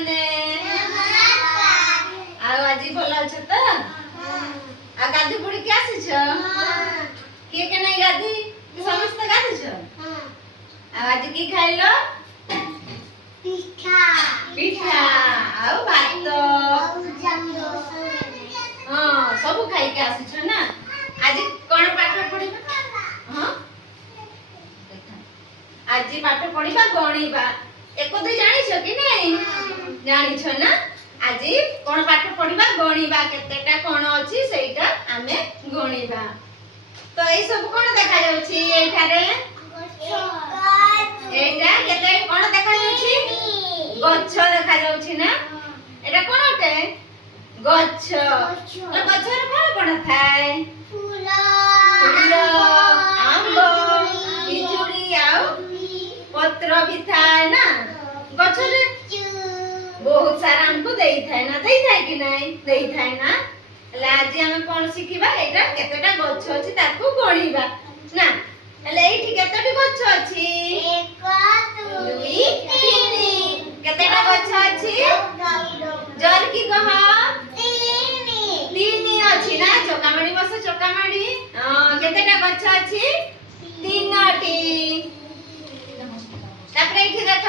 ମାନେ ଆଉ ଆଜି ଭଲ ଅଛ ତ? ଆଉ ଗାଧି ପଡିକି ଆସିଛ? କିଏ କେ ନାଇଁ ଗାଧି ସମସ୍ତେ ଗାଧୁଛ? ଆଉ ଆଜି କି ଖାଇଲ? ପିଠା ପିଠା ଆଉ ଭାତ ହଁ ସବୁ ଖାଇକି ଆସିଛ ନା? ଆଜି କଣ ପାଠ ପଢିବା? ହଁ ଆଜି ପାଠ ପଢିବା ଗଣିବା। ଏକଦି ଜାଣିଛ କି ନାଇଁ? ଜାଣିଛ ନା? ଆଜି କଣ ପାଠ ପଢିବା ଗଣିବା। କେତେଟା କଣ ଅଛି ସେଇଟା ଆମେ ଗଣିବା। ତ ଏଇ ସବୁ କଣ ଦେଖା ଯାଉଛି ଏଇଠାରେ? ଏଇଟା କେତେ କଣ ଦେଖା ଯାଉଛି? ଗଛ ଦେଖା ଯାଉଛି ନା? ଏଇଟା କଣ ଅଟେ? ଗଛ। ଗଛରେ କଣ କଣ ଥାଏ? ଫୁଲ, ଆମ୍ବ, ପିଜୁଳି ଆଉ ପତ୍ର ବି ଥାଏ ନା? ଗଛରେ ବହୁତ ସାରା ଆମକୁ ଦେଇଥାଏ ନା? ଦେଇଥାଏ କି ନାଇଁ? ଦେଇଥାଏ ନା? ହେଲେ ଆଜି ଆମେ କଣ ଶିଖିବା? ଏଇଟା କେତେଟା ଗଛ ଅଛି ତାକୁ ଗଣିବା ନା? ହେଲେ ଏଇଠି କେତୋଟି ଗଛ ଅଛି? 1 2 3 କେତେଟା ଗଛ ଅଛି? ଜୋରକି କହ। 3 ଅଛି ନା? ଚକାମାଡି ବସ ଚକାମାଡି। କେତେଟା ଗଛ ଅଛି? 3ଟି। ତାପରେ ଏଇଠି ଦେଖ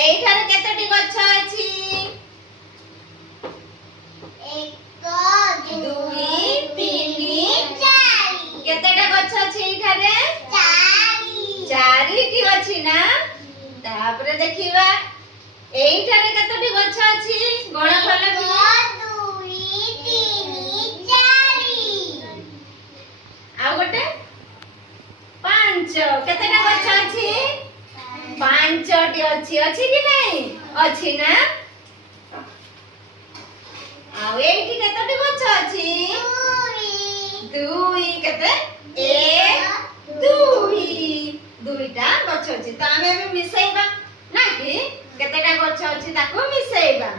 ଏଇଠାରେ କେତୋଟି ଗଛ ଅଛି? 1 2 3 4 କେତେଟା ଗଛ ଅଛି ଏଇଠାରେ? 4ଟି ଅଛି ନା? ତାପରେ ଦେଖିବା ଏଇଠାରେ କେତୋଟି ଗଛ ଅଛି? ଗଣ ଭଲ କି? 1 2 3 4 ଆଉ ଗୋଟେ 5 କେତେଟା ଗଛ ଅଛି? 5ଟି ଅଛି। ଅଛି କି ନାଇଁ? ଅଛି ନା? ଆଉ ଏଇଠି କେତୋଟି ଗଛ ଅଛି? 2 କେତେ? 1 2 ଦୁଇଟା ଗଛ ଅଛି। ତ ଆମେ ଏବେ ମିଶେଇବା ନା କି? କେତେଟା ଗଛ ଅଛି ତାକୁ ମିଶେଇବା।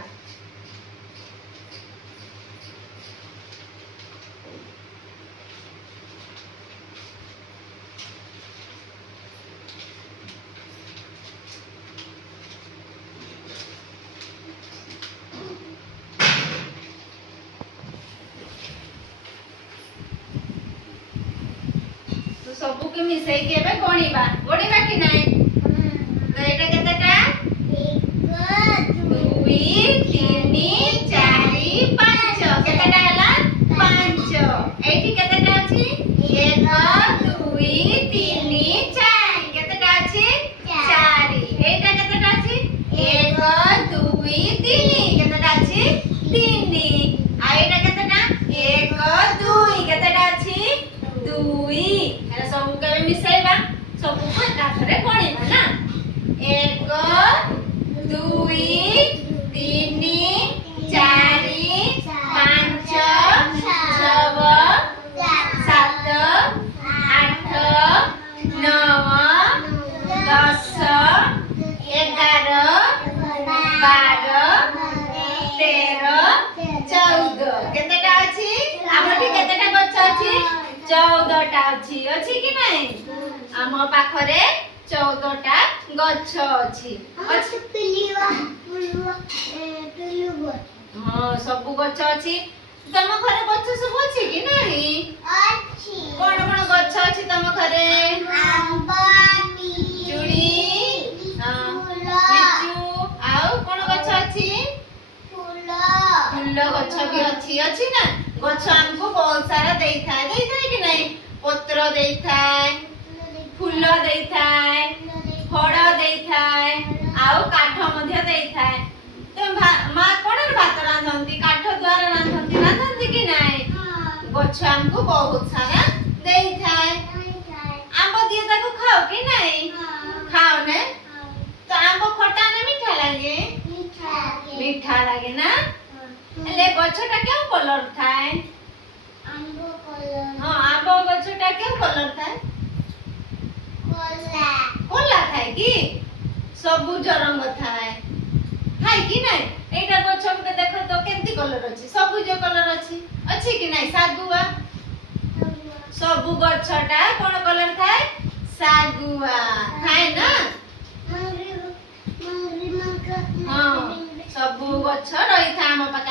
ସବୁকে ମିଶେଇକି ଏବେ ଗଣିବା। ଗଣିବା କି ନାଇଁ? ତ ଏଇଟା କେତେଟା? 1 2 3 4 5 କେତେଟା ହେଲା? 5 ଏଇଠି କେତେଟା ଅଛି? 1 2 3 4 କେତେଟା ଅଛି? 4 ଏଇଟା କେତେଟା ଅଛି? 1 2 3 କେତେଟା ଅଛି? 3 ଆଉ ଏଇଟା କେତେଟା? 1 2 କେତେଟା ଅଛି? 2 ହେଲା ସବୁ କେବେ ମିଶେଇବା। ସବୁକୁ ଏକାଥରେ ଗଣିବା ନା? 1 2 3 4 5 6 7 8 9 10 11 12 13 14 କେତେଟା ଅଛି? ଆମଠି କେତେଟା ଗଛ ଅଛି? 14ଟା ଅଛି। ଅଛି କି ନାଇଁ? ଆମ ପାଖରେ 14ଟା ଗଛ ଅଛି। ହଁ ସବୁ ଗଛ ଅଛି। ତମ ଘରେ ଗଛ ସବୁ ଅଛି କି ନାଇଁ? କଣ କଣ ଗଛ ଅଛି ତମ ଘରେ? ପିଜୁଳି, ଲିଚୁ ଆଉ କଣ ଗଛ ଅଛି? ଫୁଲ ଗଛ ବି ଅଛି। ଅଛି ନା? ଗଛ ଆମକୁ ବହୁତ ସାରା ଦେଇଥାଏ। ଦେଇଥାଏ କି ନାଇଁ? ପତ୍ର ଦେଇଥାଏ, ଫୁଲ ଦେଇଥାଏ, ଫଳ ଦେଇଥାଏ ଆଉ କାଠ ମଧ୍ୟ ଦେଇଥାଏ। ତ ମା କଣରେ ଭାତ ରାନ୍ଧନ୍ତି? କାଠ ଦ୍ୱାରା ରାନ୍ଧନ୍ତି। ରାନ୍ଧନ୍ତି କି ନାଇଁ? ଗଛ ଆମକୁ ବହୁତ ସାରା ଦେଇଥାଏ। ଆମ୍ବ ଦିଏ ତାକୁ ଖାଅ କି ନାଇଁ? ଖାଅ ନା? ତ ଆମ୍ବ ଖଟା ନା ମିଠା ଲାଗେ? ମିଠା ଲାଗେ ନା? ହେଲେ ଗଛଟା କେଉଁ କଲର ଥାଏ? ହଁ ଆମ୍ବ ଗଛଟା କେଉଁ କଲର ଥାଏ? କଳା ଥାଏ କି? ସବୁଜ ରଙ୍ଗ ଥାଏ। ଥାଏ କି ନାଇଁ? ଏଇଟା ଗଛ ଗୋଟେ ଦେଖ ତ କେମିତି କଲର ଅଛି? ସବୁଜ କଲର ଅଛି। ଅଛି କି ନାଇଁ? ଶାଗୁଆ। ସବୁ ଗଛଟା କଣ କଲର ଥାଏ? ଶାଗୁଆ ଥାଏ ନା? ହଁ ସବୁ ଗଛ ରହିଥାଏ ଆମ ପାଖରେ।